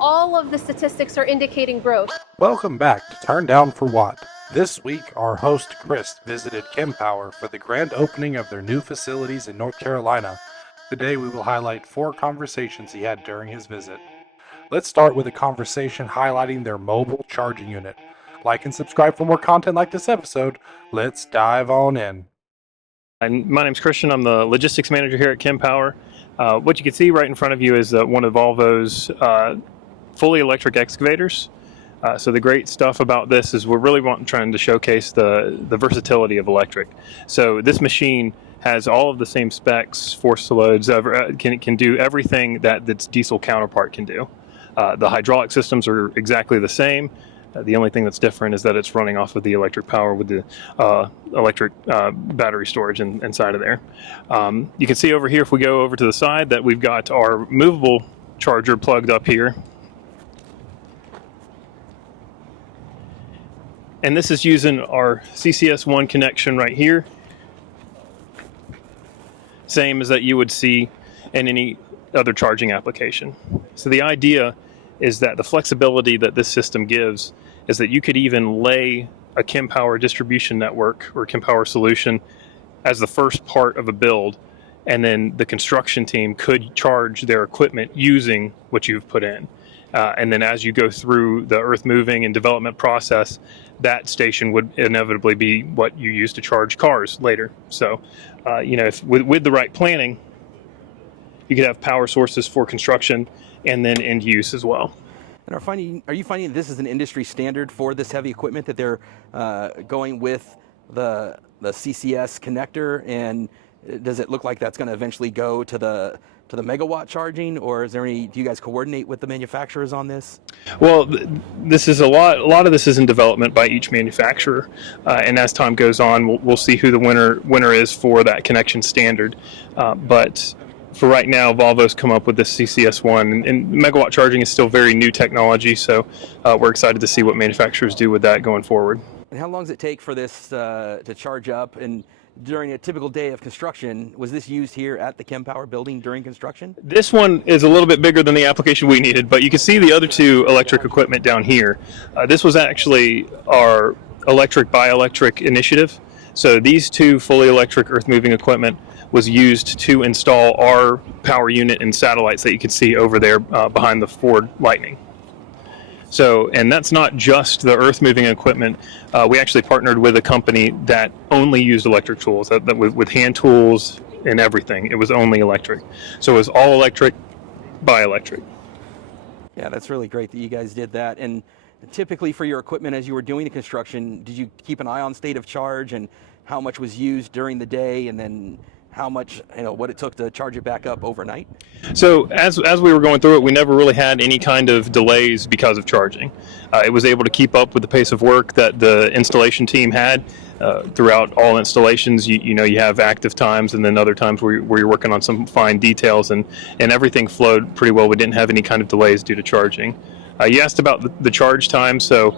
All of the statistics are indicating growth. Welcome back to Turn Down for What? This week, our host Chris visited Kempower for the grand opening of their new facilities in North Carolina. Today, we will highlight 4 conversations he had during his visit. Let's start with a conversation highlighting their mobile charging unit. Like and subscribe for more content like this episode. Let's dive on in. My name's Christian. I'm the logistics manager here at Kempower. What you can see right in front of you is one of Volvo's fully electric excavators. So the great stuff about this is we're really trying to showcase the versatility of electric. So this machine has all of the same specs, force to loads, can do everything that its diesel counterpart can do. The hydraulic systems are exactly the same. The only thing that's different is that it's running off of the electric power with the electric battery storage inside of there. You can see over here, if we go over to the side, that we've got our movable charger plugged up here. And this is using our CCS1 connection right here. Same as that you would see in any other charging application. So the idea is that the flexibility that this system gives is that you could even lay a Kempower distribution network or Kempower solution as the first part of a build, and then the construction team could charge their equipment using what you've put in. And then as you go through the earth moving and development process, that station would inevitably be what you use to charge cars later. So, if with the right planning, you could have power sources for construction and then end use as well. And are you finding this is an industry standard for this heavy equipment, that they're going with the CCS connector? And does it look like that's going to eventually go to the megawatt charging, or do you guys coordinate with the manufacturers on this? Well, this is a lot of this is in development by each manufacturer, and as time goes on, we'll see who the winner is for that connection standard. But for right now, Volvo's come up with this CCS1, and megawatt charging is still very new technology, so we're excited to see what manufacturers do with that going forward. And how long does it take for this to charge up? And during a typical day of construction, was this used here at the Kempower building during construction? This one is a little bit bigger than the application we needed, but you can see the other 2 electric equipment down here. This was actually our electric by electric initiative. So these 2 fully electric earth moving equipment was used to install our power unit and satellites that you can see over there behind the Ford Lightning. So, and that's not just the earth moving equipment. We actually partnered with a company that only used electric tools, that with hand tools and everything. It was only electric. So it was all electric by electric. Yeah, that's really great that you guys did that. And typically for your equipment, as you were doing the construction, did you keep an eye on state of charge and how much was used during the day, and then how much, what it took to charge it back up overnight? So as we were going through it, we never really had any kind of delays because of charging. It was able to keep up with the pace of work that the installation team had. Throughout all installations, you have active times and then other times where you're working on some fine details, and everything flowed pretty well. We didn't have any kind of delays due to charging. You asked about the charge time. So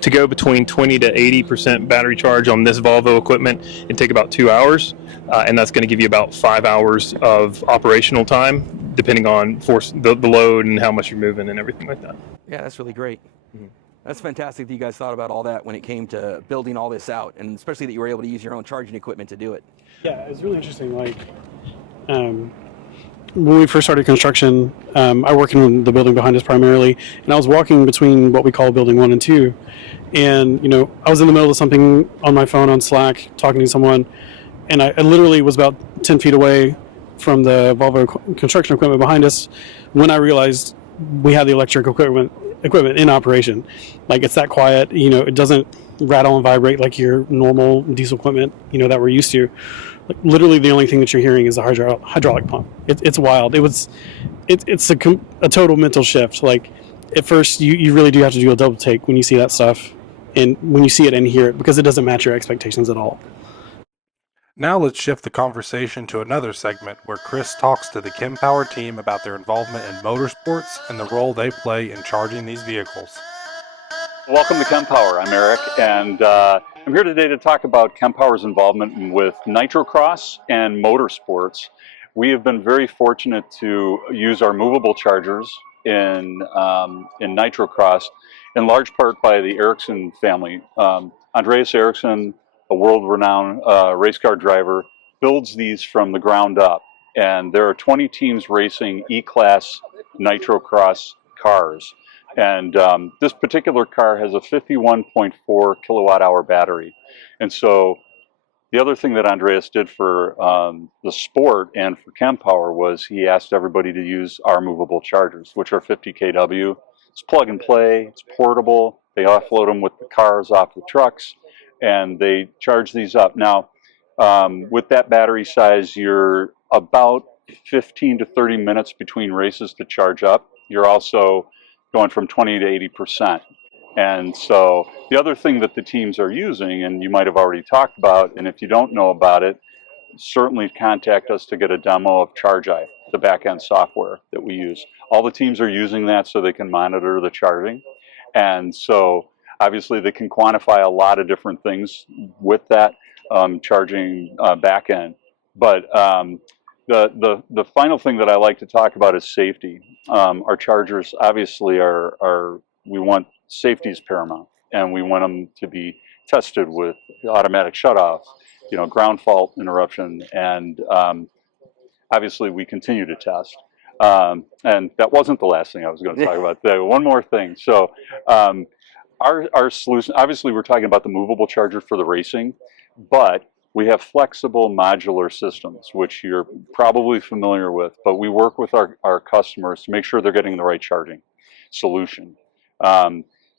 to go between 20 to 80% battery charge on this Volvo equipment, it'd take about 2 hours. And that's going to give you about 5 hours of operational time, depending on the load and how much you're moving and everything like that. Yeah, that's really great. Mm-hmm. That's fantastic that you guys thought about all that when it came to building all this out, and especially that you were able to use your own charging equipment to do it. Yeah, it's really interesting. When we first started construction, I work in the building behind us primarily, and I was walking between what we call building 1 and 2. And, I was in the middle of something on my phone on Slack, talking to someone, and I literally was about 10 feet away from the Volvo construction equipment behind us when I realized we had the electric equipment in operation. Like, it's that quiet, it doesn't rattle and vibrate like your normal diesel equipment, that we're used to. Like, literally the only thing that you're hearing is a hydraulic pump. It's wild. It's a total mental shift. Like, at first you really do have to do a double take when you see that stuff, and when you see it and hear it, because it doesn't match your expectations at all. Now let's shift the conversation to another segment where Chris talks to the Kempower team about their involvement in motorsports and the role they play in charging these vehicles. Welcome to Kempower. I'm Eric, and I'm here today to talk about Kempower's involvement with nitrocross and motorsports. We have been very fortunate to use our movable chargers in nitrocross, in large part by the Ericsson family. Andreas Ericsson, a world-renowned race car driver, builds these from the ground up. And there are 20 teams racing E-Class nitrocross cars. And this particular car has a 51.4 kilowatt hour battery. And so the other thing that Andreas did for the sport and for Kempower was he asked everybody to use our movable chargers, which are 50 kW. It's plug and play, it's portable. They offload them with the cars off the trucks, and they charge these up. Now, with that battery size, you're about 15 to 30 minutes between races to charge up. You're also going from 20 to 80%. And so the other thing that the teams are using, and you might have already talked about, and if you don't know about it, certainly contact us to get a demo of ChargeEye, the back-end software that we use. All the teams are using that so they can monitor the charging. And so obviously they can quantify a lot of different things with that charging back-end. But the final thing that I like to talk about is safety. Our chargers obviously we want safety is paramount, and we want them to be tested with automatic shutoff, ground fault interruption, and obviously we continue to test. And that wasn't the last thing I was going to talk about. One more thing. So our solution, obviously we're talking about the movable charger for the racing, but we have flexible modular systems, which you're probably familiar with, but we work with our customers to make sure they're getting the right charging solution.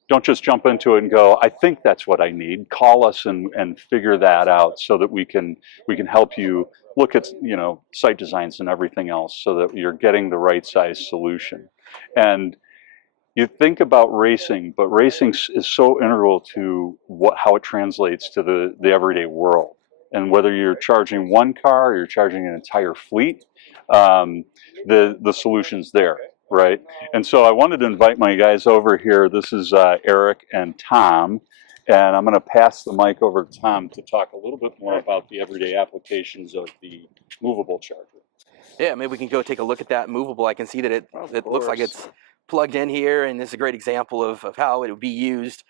Don't just jump into it and go, I think that's what I need. Call us and figure that out so that we can help you look at site designs and everything else so that you're getting the right size solution. And you think about racing, but racing is so integral to how it translates to the everyday world. And whether you're charging one car or you're charging an entire fleet, the solution's there. Right. And so I wanted to invite my guys over here. This is Eric and Tom. And I'm going to pass the mic over to Tom to talk a little bit more about the everyday applications of the movable charger. Yeah, maybe we can go take a look at that movable. I can see that it looks like it's plugged in here, and this is a great example of how it would be used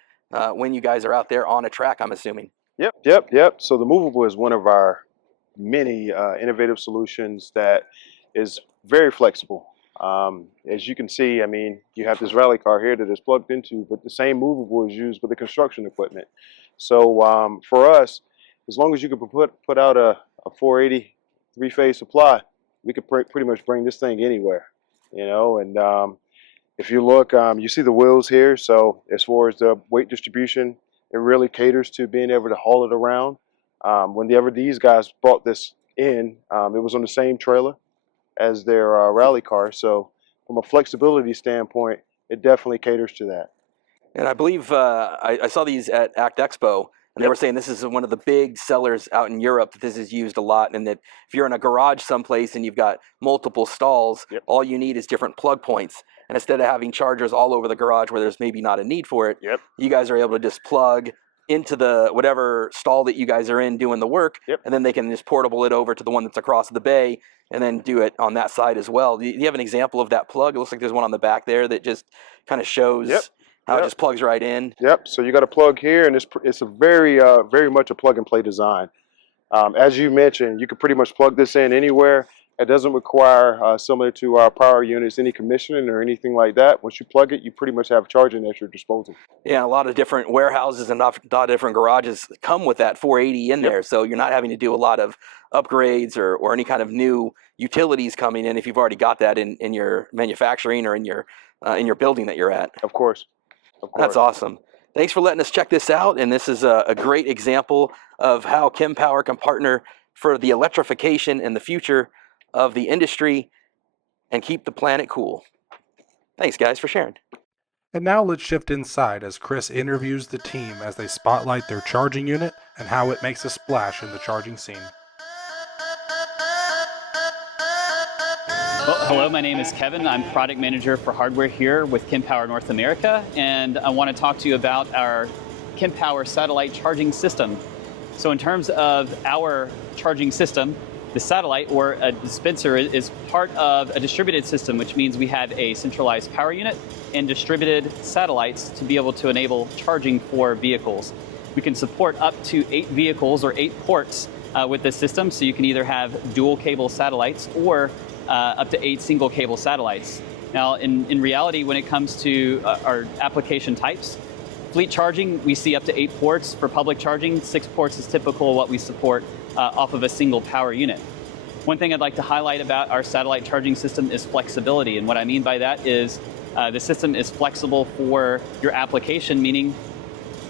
when you guys are out there on a track, I'm assuming. Yep. So the movable is one of our many innovative solutions that is very flexible. As you can see, I mean, you have this rally car here that is plugged into, but the same movable is used with the construction equipment. So for us, as long as you can put out a 480 three-phase supply, we could pretty much bring this thing anywhere, and if you look, you see the wheels here. So as far as the weight distribution, it really caters to being able to haul it around. Whenever these guys brought this in, it was on the same trailer as their rally car. So from a flexibility standpoint, it definitely caters to that. And I believe I saw these at ACT Expo, and they were saying this is one of the big sellers out in Europe, that this is used a lot, and that if you're in a garage someplace and you've got multiple stalls, all you need is different plug points. And instead of having chargers all over the garage where there's maybe not a need for it, you guys are able to just plug into the whatever stall that you guys are in doing the work, and then they can just portable it over to the one that's across the bay and then do it on that side as well. Do you have an example of that plug? It looks like there's one on the back there that just kind of shows how it just plugs right in. So you got a plug here, and it's a very much a plug and play design. As you mentioned, you can pretty much plug this in anywhere. It doesn't require, similar to our power units, any commissioning or anything like that. Once you plug it, you pretty much have charging at your disposal. Yeah, a lot of different warehouses and a lot of different garages come with that 480 in there, so you're not having to do a lot of upgrades or any kind of new utilities coming in if you've already got that in your manufacturing or in your building that you're at. Of course. That's awesome. Thanks for letting us check this out, and this is a great example of how Kempower can partner for the electrification and the future of the industry and keep the planet cool. Thanks, guys, for sharing. And now let's shift inside as Chris interviews the team as they spotlight their charging unit and how it makes a splash in the charging scene. Well, hello, my name is Kevin. I'm product manager for hardware here with Kempower North America, and I want to talk to you about our Kempower satellite charging system. So in terms of our charging system, The satellite or a dispenser is part of a distributed system, which means we have a centralized power unit and distributed satellites to be able to enable charging for vehicles. We can support up to 8 vehicles or 8 ports with this system, so you can either have dual cable satellites or up to 8 single cable satellites. Now, in reality, when it comes to our application types, fleet charging, we see up to 8 ports. For public charging, 6 ports is typical what we support off of a single power unit. One thing I'd like to highlight about our satellite charging system is flexibility. And what I mean by that is the system is flexible for your application, meaning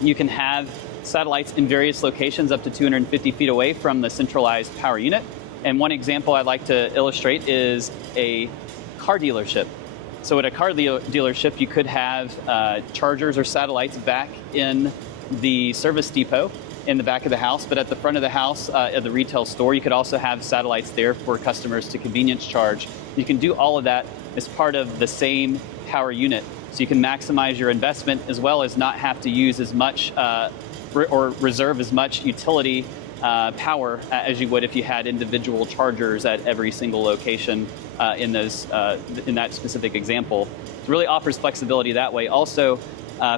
you can have satellites in various locations up to 250 feet away from the centralized power unit. And one example I'd like to illustrate is a car dealership. So at a car dealership, you could have chargers or satellites back in the service depot in the back of the house, but at the front of the house at the retail store, you could also have satellites there for customers to convenience charge. You can do all of that as part of the same power unit. So you can maximize your investment as well as not have to use as much or reserve as much utility power as you would if you had individual chargers at every single location in that specific example. It really offers flexibility that way. Also,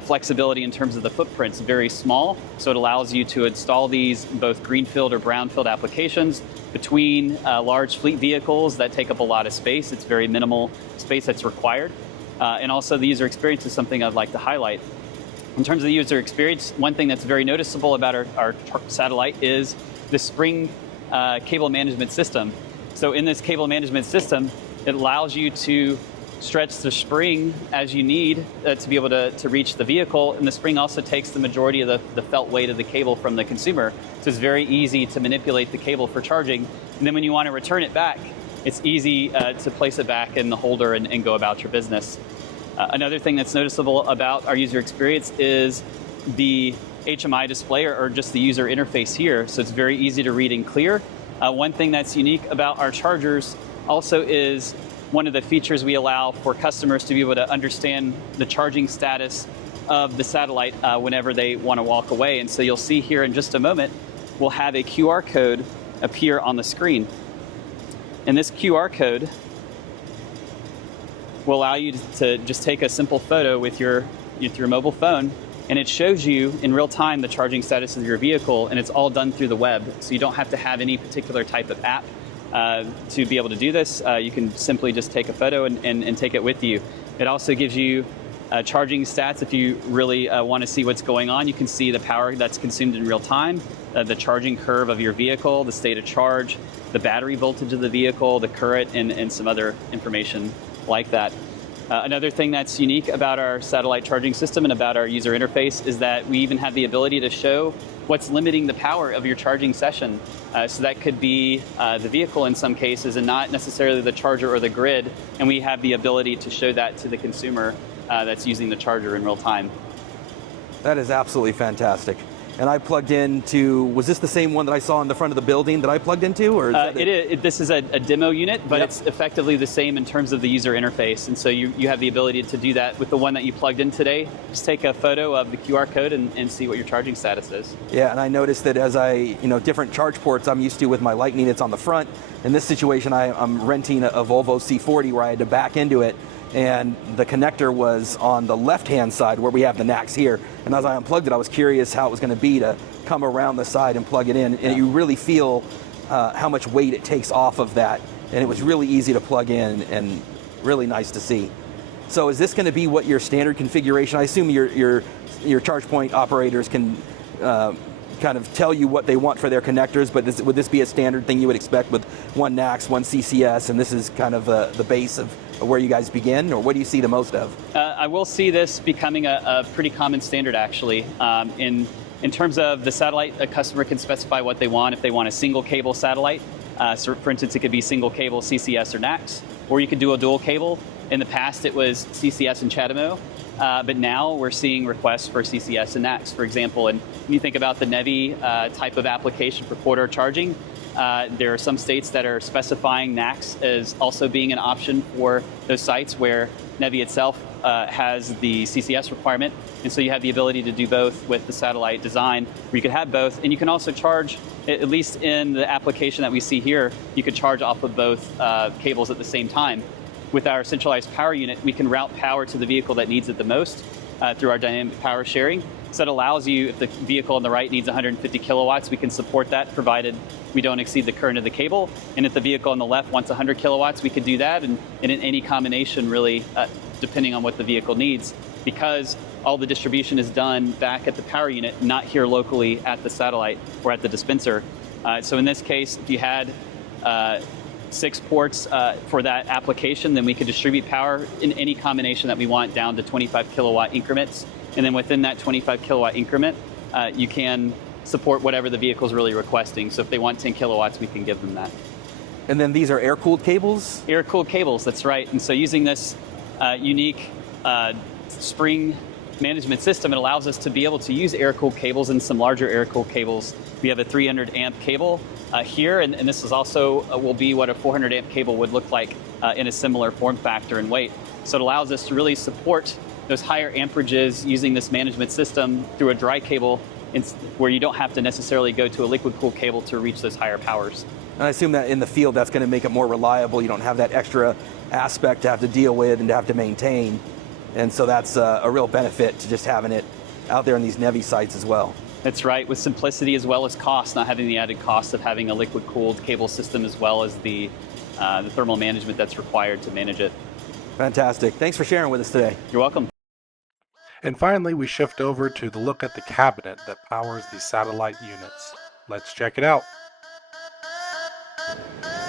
flexibility in terms of the footprint's very small, so it allows you to install these both greenfield or brownfield applications between large fleet vehicles that take up a lot of space. It's very minimal space that's required. And also the user experience is something I'd like to highlight. In terms of the user experience, one thing that's very noticeable about our satellite is the Spring cable management system. So in this cable management system, it allows you to stretch the spring as you need to be able to reach the vehicle. And the spring also takes the majority of the felt weight of the cable from the consumer. So it's very easy to manipulate the cable for charging. And then when you want to return it back, it's easy to place it back in the holder and go about your business. Another thing that's noticeable about our user experience is the HMI display or just the user interface here. So it's very easy to read and clear. One thing that's unique about our chargers also is one of the features we allow for customers to be able to understand the charging status of the satellite whenever they want to walk away. And so you'll see here in just a moment, we'll have a QR code appear on the screen. And this QR code will allow you to just take a simple photo with your mobile phone, and it shows you in real time the charging status of your vehicle, and it's all done through the web. So you don't have to have any particular type of app to be able to do this. You can simply just take a photo and take it with you. It also gives you charging stats if you really want to see what's going on. You can see the power that's consumed in real time, the charging curve of your vehicle, the state of charge, the battery voltage of the vehicle, the current, and some other information like that. Another thing that's unique about our satellite charging system and about our user interface is that we even have the ability to show what's limiting the power of your charging session. So that could be the vehicle in some cases and not necessarily the charger or the grid. And we have the ability to show that to the consumer that's using the charger in real time. That is absolutely fantastic. And I plugged into, was this the same one that I saw in the front of the building that I plugged into? Or is this is a demo unit, but Yep. It's effectively the same in terms of the user interface. And so you have the ability to do that with the one that you plugged in today. Just take a photo of the QR code and see what your charging status is. Yeah, and I noticed that as different charge ports I'm used to with my Lightning, it's on the front. In this situation, I'm renting a Volvo C40 where I had to back into it, and the connector was on the left-hand side where we have the NACs here. And as I unplugged it, I was curious how it was going to be to come around the side and plug it in. And you really feel how much weight it takes off of that. And it was really easy to plug in and really nice to see. So is this going to be what your standard configuration? I assume your charge point operators can kind of tell you what they want for their connectors, but would this be a standard thing you would expect with one NACS, one CCS, and this is kind of the base of where you guys begin, or what do you see the most of? I will see this becoming a pretty common standard, actually. In terms of the satellite, a customer can specify what they want. If they want a single cable satellite, so for instance, it could be single cable CCS or NACS, or you could do a dual cable. In the past, it was CCS and CHAdeMO, but now we're seeing requests for CCS and NACS, for example. And when you think about the NEVI type of application for corridor charging, there are some states that are specifying NACS as also being an option for those sites where NEVI itself has the CCS requirement, and so you have the ability to do both with the satellite design, where you could have both, and you can also charge, at least in the application that we see here, you could charge off of both cables at the same time. With our centralized power unit, we can route power to the vehicle that needs it the most through our dynamic power sharing. So it allows you, if the vehicle on the right needs 150 kilowatts, we can support that provided we don't exceed the current of the cable. And if the vehicle on the left wants 100 kilowatts, we could do that, and in any combination really, depending on what the vehicle needs, because all the distribution is done back at the power unit, not here locally at the satellite or at the dispenser. So in this case, if you had 6 ports for that application, then we could distribute power in any combination that we want down to 25 kilowatt increments. And then within that 25 kilowatt increment, you can support whatever the vehicle is really requesting. So if they want 10 kilowatts, we can give them that. And then these are air-cooled cables? Air-cooled cables, that's right. And so using this unique spring management system, it allows us to be able to use air-cooled cables and some larger air-cooled cables. We have a 300 amp cable here, and this is also will be what a 400 amp cable would look like in a similar form factor and weight. So it allows us to really support those higher amperages using this management system through a dry cable, where you don't have to necessarily go to a liquid cooled cable to reach those higher powers. And I assume that in the field that's going to make it more reliable. You don't have that extra aspect to have to deal with and to have to maintain. And so that's a real benefit to just having it out there in these NEVI sites as well. That's right, with simplicity as well as cost, not having the added cost of having a liquid cooled cable system as well as the thermal management that's required to manage it. Fantastic. Thanks for sharing with us today. You're welcome. And finally, we shift over to the look at the cabinet that powers these satellite units. Let's check it out.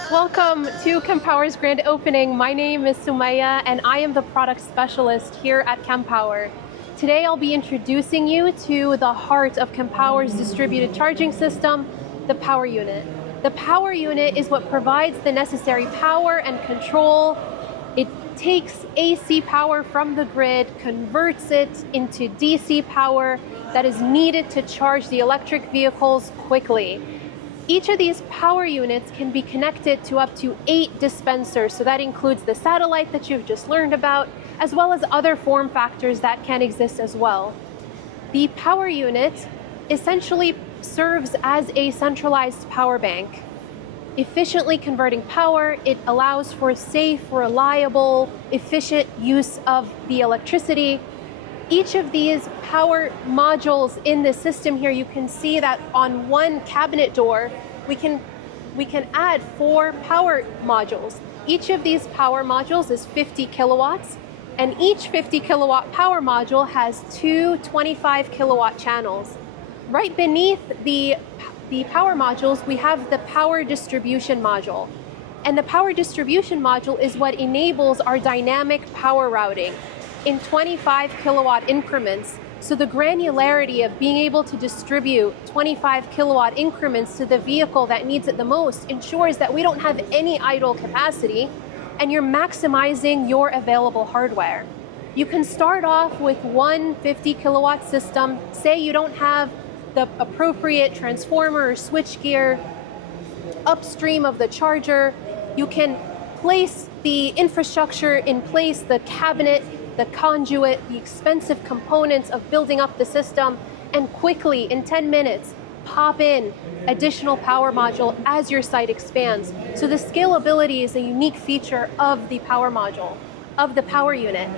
Welcome to Kempower's grand opening. My name is Sumaya and I am the product specialist here at Kempower. Today I'll be introducing you to the heart of Kempower's distributed charging system, the power unit. The power unit is what provides the necessary power and control. It takes AC power from the grid, converts it into DC power that is needed to charge the electric vehicles quickly. Each of these power units can be connected to up to 8 dispensers, so that includes the satellite that you've just learned about, as well as other form factors that can exist as well. The power unit essentially serves as a centralized power bank. Efficiently converting power, it allows for safe, reliable, efficient use of the electricity. Each of these power modules in the system here, you can see that on one cabinet door, we can add 4 power modules. Each of these power modules is 50 kilowatts, and each 50 kilowatt power module has 2 25 kilowatt channels. Right beneath the power modules, we have the power distribution module. And the power distribution module is what enables our dynamic power routing in 25 kilowatt increments. So the granularity of being able to distribute 25 kilowatt increments to the vehicle that needs it the most ensures that we don't have any idle capacity and you're maximizing your available hardware. You can start off with one 50 kilowatt system. Say you don't have the appropriate transformer or switchgear upstream of the charger. You can place the infrastructure in place, the cabinet, the conduit, the expensive components of building up the system, and quickly, in 10 minutes, pop in additional power module as your site expands. So the scalability is a unique feature of the power module, of the power unit.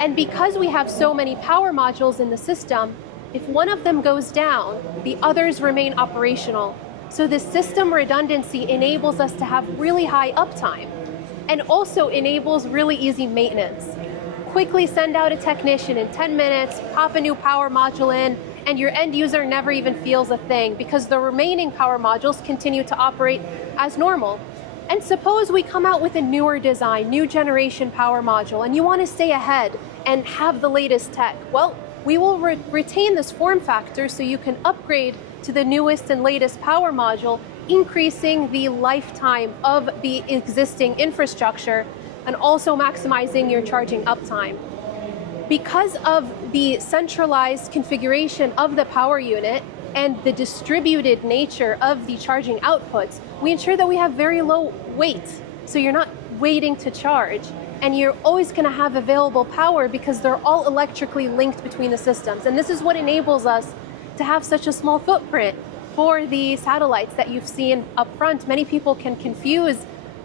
And because we have so many power modules in the system, if one of them goes down, the others remain operational. So the system redundancy enables us to have really high uptime and also enables really easy maintenance. Quickly send out a technician in 10 minutes, pop a new power module in, and your end user never even feels a thing because the remaining power modules continue to operate as normal. And suppose we come out with a newer design, new generation power module, and you want to stay ahead and have the latest tech. Well, we will retain this form factor so you can upgrade to the newest and latest power module, increasing the lifetime of the existing infrastructure and also maximizing your charging uptime. Because of the centralized configuration of the power unit and the distributed nature of the charging outputs, we ensure that we have very low weight, so you're not waiting to charge. and you're always going to have available power because they're all electrically linked between the systems. And this is what enables us to have such a small footprint for the satellites that you've seen up front. Many people can confuse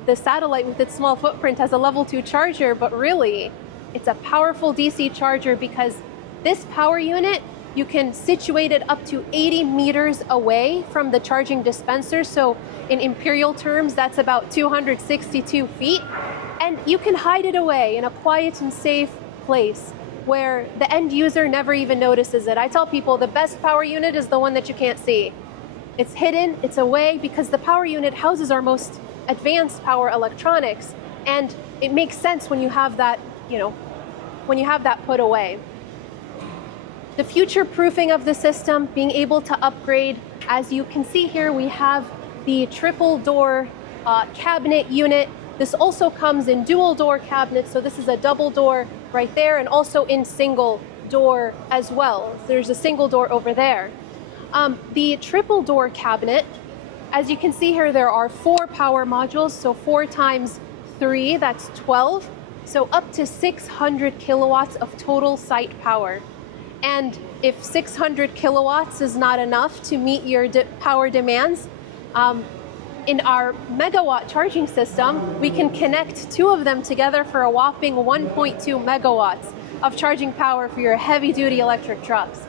the satellite with its small footprint as a level 2 charger, but really it's a powerful DC charger because this power unit, you can situate it up to 80 meters away from the charging dispenser. So in imperial terms, that's about 262 feet. And you can hide it away in a quiet and safe place where the end user never even notices it. I tell people the best power unit is the one that you can't see. It's hidden, it's away, because the power unit houses our most advanced power electronics. And it makes sense when you have that, when you have that put away. The future proofing of the system, being able to upgrade, as you can see here, we have the triple door cabinet unit. This also comes in dual door cabinets, so this is a double door right there, and also in single door as well. There's a single door over there. The triple door cabinet, as you can see here, there are 4 power modules, so 4 times 3, that's 12. So up to 600 kilowatts of total site power. And if 600 kilowatts is not enough to meet your power demands, in our megawatt charging system, we can connect 2 of them together for a whopping 1.2 megawatts of charging power for your heavy-duty electric trucks.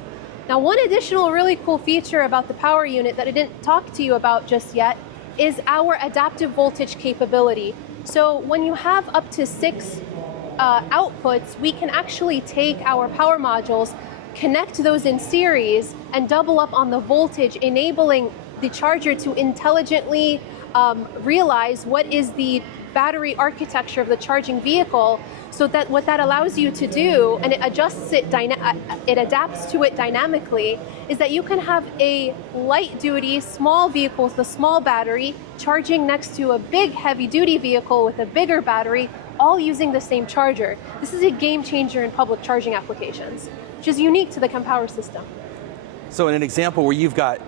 Now, one additional really cool feature about the power unit that I didn't talk to you about just yet is our adaptive voltage capability. So when you have up to 6 outputs, we can actually take our power modules, connect those in series, and double up on the voltage, enabling the charger to intelligently realize what is the battery architecture of the charging vehicle, so that what that allows you to do, and it adjusts it, it adapts to it dynamically, is that you can have a light duty small vehicle with a small battery charging next to a big heavy duty vehicle with a bigger battery, all using the same charger. This is a game changer in public charging applications, which is unique to the Kempower system. So in an example where you've got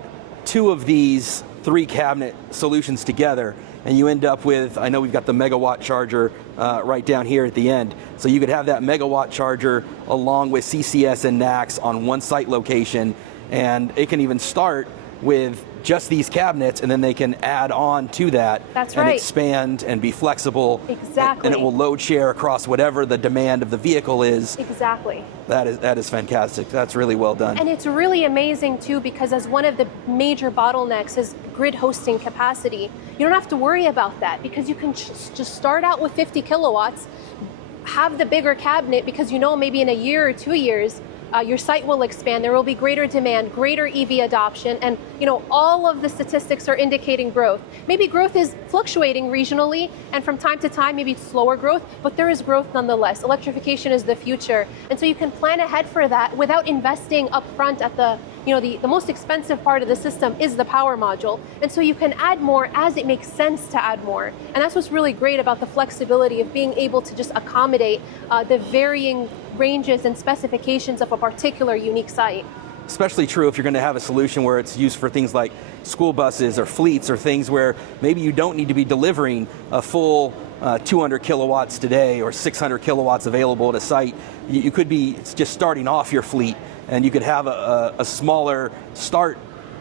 2 of these 3 cabinet solutions together, and you end up with, I know we've got the megawatt charger right down here at the end, so you could have that megawatt charger along with CCS and NACS on one site location, and it can even start with just these cabinets, and then they can add on to that. That's and right. Expand and be flexible. Exactly. And it will load share across whatever the demand of the vehicle is. Exactly. That is fantastic. That's really well done. And it's really amazing too, because as one of the major bottlenecks is grid hosting capacity, you don't have to worry about that because you can just start out with 50 kilowatts, have the bigger cabinet, because maybe in a year or 2 years, your site will expand, there will be greater demand, greater EV adoption, and all of the statistics are indicating growth. Maybe growth is fluctuating regionally, and from time to time, maybe it's slower growth, but there is growth nonetheless. Electrification is the future, and so you can plan ahead for that without investing upfront at the most expensive part of the system is the power module, and so you can add more as it makes sense to add more. And that's what's really great about the flexibility of being able to just accommodate the varying ranges and specifications of a particular unique site. Especially true if you're going to have a solution where it's used for things like school buses or fleets or things where maybe you don't need to be delivering a full 200 kilowatts today or 600 kilowatts available at a site. You could be just starting off your fleet, and you could have a smaller start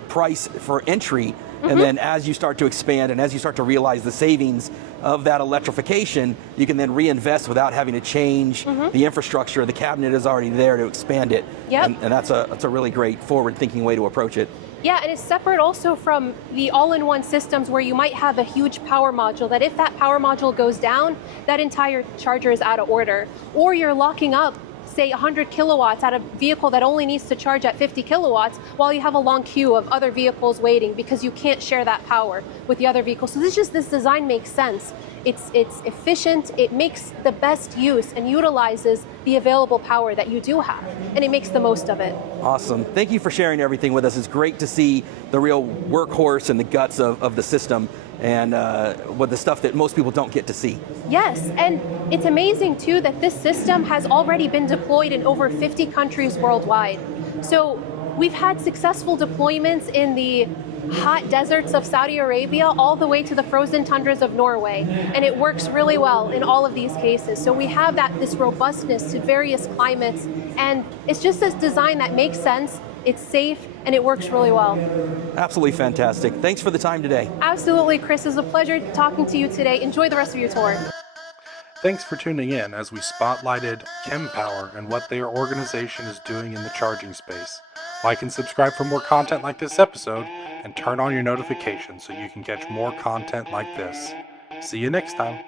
price for entry, and then as you start to expand and as you start to realize the savings of that electrification, you can then reinvest without having to change the infrastructure. The cabinet is already there to expand it. Yep. And that's a really great forward-thinking way to approach it. Yeah, and it's separate also from the all-in-one systems where you might have a huge power module that if that power module goes down, that entire charger is out of order. Or you're locking up, say, 100 kilowatts at a vehicle that only needs to charge at 50 kilowatts while you have a long queue of other vehicles waiting because you can't share that power with the other vehicles. So this design makes sense. It's efficient, it makes the best use and utilizes the available power that you do have, and it makes the most of it. Awesome. Thank you for sharing everything with us. It's great to see the real workhorse and the guts of the system, and with the stuff that most people don't get to see. Yes, and it's amazing too that this system has already been deployed in over 50 countries worldwide. So we've had successful deployments in the hot deserts of Saudi Arabia all the way to the frozen tundras of Norway. And it works really well in all of these cases. So we have this robustness to various climates, and it's just this design that makes sense, it's safe, and it works really well. Absolutely fantastic. Thanks for the time today. Absolutely, Chris. It's a pleasure talking to you today. Enjoy the rest of your tour. Thanks for tuning in as we spotlighted Kempower and what their organization is doing in the charging space. Like and subscribe for more content like this episode, and turn on your notifications so you can catch more content like this. See you next time.